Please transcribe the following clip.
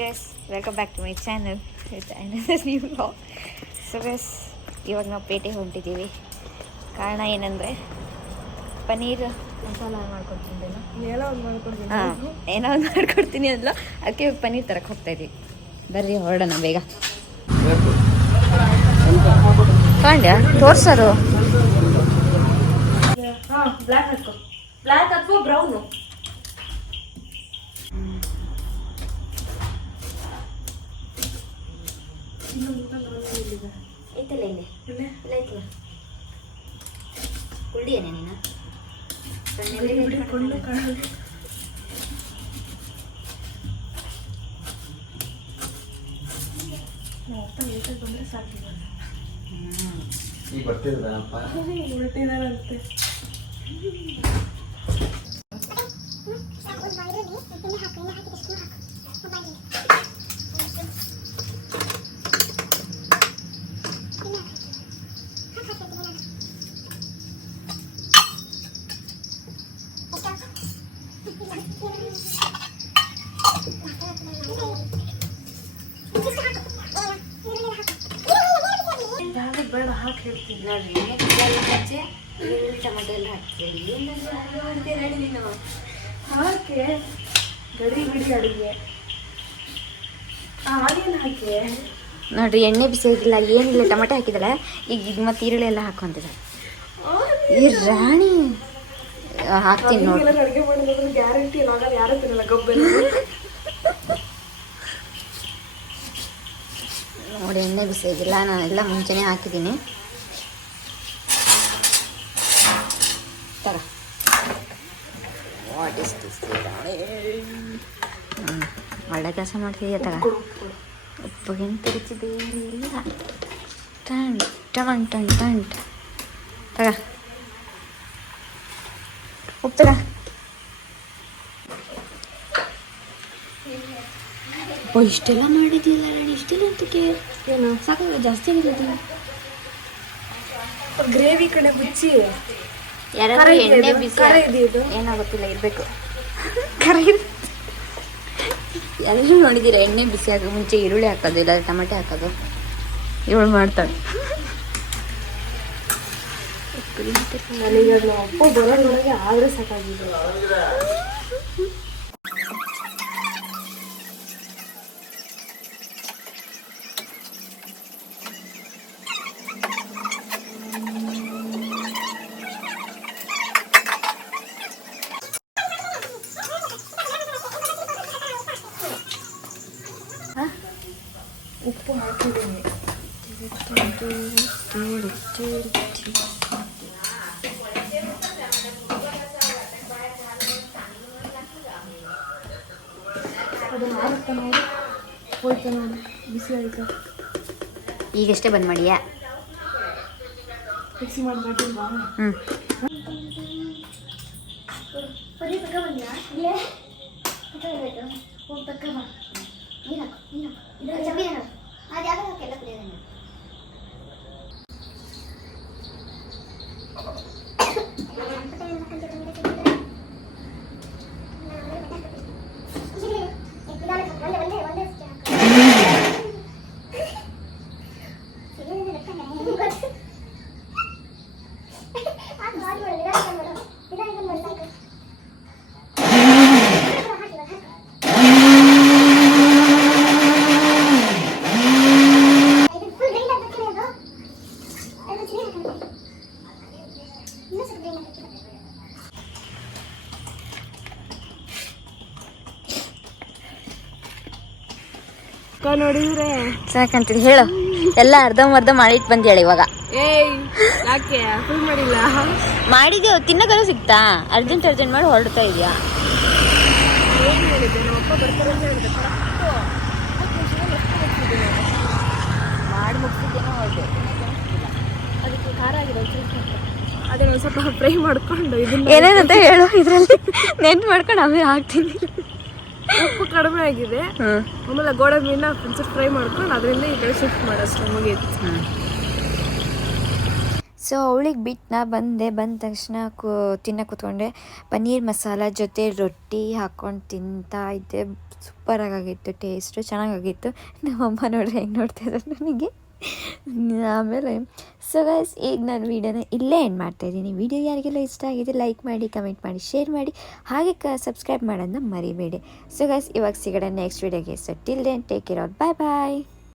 Guys, welcome back to my channel new vlog. So guys, ಇವಾಗ ನಾವು ಪೇಟೆಗೆ ಹೊಂಟಿದ್ದೀವಿ. ಕಾರಣ ಏನಂದರೆ ಪನ್ನೀರ್ ಮಸಾಲ ಮಾಡ್ಕೊಡ್ತೀನಿ. ಹಾಂ, ಏನೋ ಒಂದು ಮಾಡ್ಕೊಡ್ತೀನಿ ಅಲ್ಲ, ಅದಕ್ಕೆ ಇವಾಗ ಪನ್ನೀರ್ ತರಕ್ಕೆ ಹೋಗ್ತಾಯಿದ್ದೀವಿ. ಬರ್ರಿ ಹೊರಡೋಣ ಬೇಗ. ಕಾಂಡ್ಯಾ ತೋರ್ಸೋರು? ಹಾಂ, ಬ್ಲ್ಯಾಕ್ ಹಾಕೋ. ಬ್ಲ್ಯಾಕ್ ಅಥವಾ ಬ್ರೌನು? ಐತಲ್ಲ ಇಲ್ಲಿ ಇಲ್ಲ ಐತಲ್ಲ. ಕುಳ್ಳಿಯೇನೆ ನೀನು? ಕೊಂಡು ಕಾಣೋದು ಬಂದರೆ ಸಾಕಿಲ್ಲ. ಈಗ ಬರ್ತಿದ್ದಾರಪ್ಪ, ಹೊರಟಿದಾರಂತೆ. ಬೇಡ ಹಾಕಿ ಹೇಳ್ತೀನಿ ನೋಡ್ರಿ, ಎಲ್ಲ ಹಚ್ಚಿ ಈರುಳ್ಳಿ ಟೊಮೆಟೊ ಎಲ್ಲ ಹಾಕ್ತೀವಿ. ಅಂತ ಹೇಳಿ ನೀನು ಹಾಕಿ ಗಡಿ ಅಡುಗೆ ಆನಿಯನ್ ಹಾಕಿ. ನೋಡ್ರಿ, ಎಣ್ಣೆ ಬಿಸಿ ಆಗಿಲ್ಲ, ಏನಿಲ್ಲ, ಟೊಮೆಟೊ ಹಾಕಿದಾಳೆ. ಈಗ ಮತ್ತೆ ಈರುಳ್ಳಿ ಎಲ್ಲ ಹಾಕೊಂತಿದ್ದಾಳೆ. ಈ ರಾಣಿ ಹಾಕ್ತೀನಿ ನೋಡಿ. ಅಡುಗೆ ಮಾಡೋದ್ರ ಗ್ಯಾರಂಟಿ ಇವಾಗ ಯಾರು ತಿನ್ನಲ್ಲ ಗೊಬ್ಬರ. ನೋಡಿ, ಎಣ್ಣೆ ಬಿಸಿ ಆಗಿಲ್ಲ, ನಾನೆಲ್ಲ ಮುಂಚೆನೇ ಹಾಕಿದ್ದೀನಿ. ತರ ವಾಟ್ ಇಸ್ ದಿಸ್? ಒಳ್ಳೆ ಕೆಲಸ ಮಾಡ್ತಿದ್ದೀಯ. ತಗ ಉಪ್ಪಿಗಿನ ತಿರುಚಿದೆ ಇಲ್ಲ. ಟಂಟ್ ಟಮನ್ ಟಂಟ್ ಟಂಟ್. ತಗ ಉಪ್ಪು ತಗ. ಇಷ್ಟೆಲ್ಲ ಮಾಡಿದ್ದಿಲ್ಲ ರಾಣಿ, ಇಷ್ಟೆಲ್ಲ ಅಂತಕ್ಕೆ ಏನು ಸಾಕಾಗ ಜಾಸ್ತಿ ಆಗಿಲ್ಲ. ಗ್ರೇವಿ ಕಡೆ ಮುಚ್ಚಿ ಯಾರಾದ್ರೂ ಎಣ್ಣೆ ಬಿಸಿ ಏನಾಗುತ್ತಿಲ್ಲ ಇರಬೇಕು. ಕರೆ ಎಲ್ಲರೂ ನೋಡಿದ್ದೀರಾ, ಎಣ್ಣೆ ಬಿಸಿ ಆಗೋ ಮುಂಚೆ ಈರುಳ್ಳಿ ಹಾಕೋದು, ಇಲ್ಲ ಟೊಮೆಟೊ ಹಾಕೋದು. ಇವಳು ಮಾಡ್ತಾಳೆ. ನನಗೆ ಅಪ್ಪ ಬರೋದ್ರೊಳಗೆ ಆದರೆ ಸಾಕಾಗಿದೆ. ಉಪ್ಪು ಹಾಕಿದ್ದೀನಿ. ಅದು ಆಗುತ್ತೆ ನೋಡಿ, ಹೋಯ್ತು ನೋಡಿ, ಬಿಸಿ ಆಯ್ತು. ಈಗಷ್ಟೇ ಬಂದ್ ಮಾಡಿಯಾ? ಮಿಕ್ಸಿ ಮಾಡಿ ಮಾಡಿಲ್ವಾ? ನೋಡಿದ್ರೆ ಸಾಕಂತೀವಿ ಹೇಳು. ಎಲ್ಲ ಅರ್ಧಂಬರ್ಧ ಮಾಡಿಟ್ಟು ಬಂದೇಳಿ ಇವಾಗ. ಯಾಕೆ ಫುಲ್ ಮಾಡಿಲ್ಲ? ಮಾಡಿದೆವು, ತಿನ್ನೋದೆಲ್ಲ ಸಿಗ್ತಾ? ಅರ್ಜೆಂಟ್ ಮಾಡಿ ಹೊರಡ್ತಾ ಇದೆಯಾ? ಏನು ಹೇಳಿದ್ದೆ, ನಮ್ಮಪ್ಪ ಬರ್ತಾರೆ ಅಂತ ಹೇಳಿದೆ. ಮಾಡಿ ಮುಗಿಸಿದ್ದೇನೋ ಹೊರಟು. ಅದಕ್ಕೆ ಖಾರ ಆಗಿದೆ, ಅದೇ ಒಂದು ಸ್ವಲ್ಪ ಫ್ರೈ ಮಾಡ್ಕೊಂಡು ಇದನ್ನ ಏನೇನಂತ ಹೇಳು, ಇದರಲ್ಲಿ ನೆನ್ಪು ಮಾಡ್ಕೊಂಡು ಆಮೇಲೆ ಹಾಕ್ತೀನಿ. ಉಪ್ಪು ಕಡಿಮೆ ಆಗಿದೆ, ಆಮೇಲೆ ಗೋಡಂಬಿನ ಒಂದ್ಸಲ ಫ್ರೈ ಮಾಡ್ಕೊಂಡು ಅದರಿಂದ ಈ ಕಡೆ ಶಿಫ್ಟ್ ಮಾಡೋಷ್ಟು ಮುಗಿಯುತ್ತೆ. ಸೊ ಅವಳಿಗೆ ಬಿಟ್ಟು ನಾ ಬಂದ ತಕ್ಷಣ ತಿನ್ನಕ್ಕೆ ಕೂತ್ಕೊಂಡೆ. ಪನ್ನೀರ್ ಮಸಾಲ ಜೊತೆ ರೊಟ್ಟಿ ಹಾಕ್ಕೊಂಡು ತಿಂತಾ ಇದ್ದೆ. ಸೂಪರಾಗಿತ್ತು, ಟೇಸ್ಟು ಚೆನ್ನಾಗಾಗಿತ್ತು. ನಮ್ಮಮ್ಮ ನೋಡ್ರಿ ಹೆಂಗೆ ನೋಡ್ತಾಯಿದ್ದಾರೆ ನನಗೆ. ಆಮೇಲೆ ಸೊ ಗೈಸ್, ಈಗ ನಾನು ವೀಡಿಯೋನ ಇಲ್ಲೇ ಎಂಡ್ ಮಾಡ್ತಾಯಿದ್ದೀನಿ. ವಿಡಿಯೋ ಯಾರಿಗೆಲ್ಲ ಇಷ್ಟ ಆಗಿದೆ ಲೈಕ್ ಮಾಡಿ, ಕಮೆಂಟ್ ಮಾಡಿ, ಶೇರ್ ಮಾಡಿ, ಹಾಗೆ ಸಬ್ಸ್ಕ್ರೈಬ್ ಮಾಡೋದನ್ನ ಮರಿಬೇಡಿ. ಸೊ ಗೈಸ್, ಇವಾಗ ಸಿಗೋಣ ನೆಕ್ಸ್ಟ್ ವೀಡಿಯೋಗೆ. So till then take care out, bye ಬಾಯ್.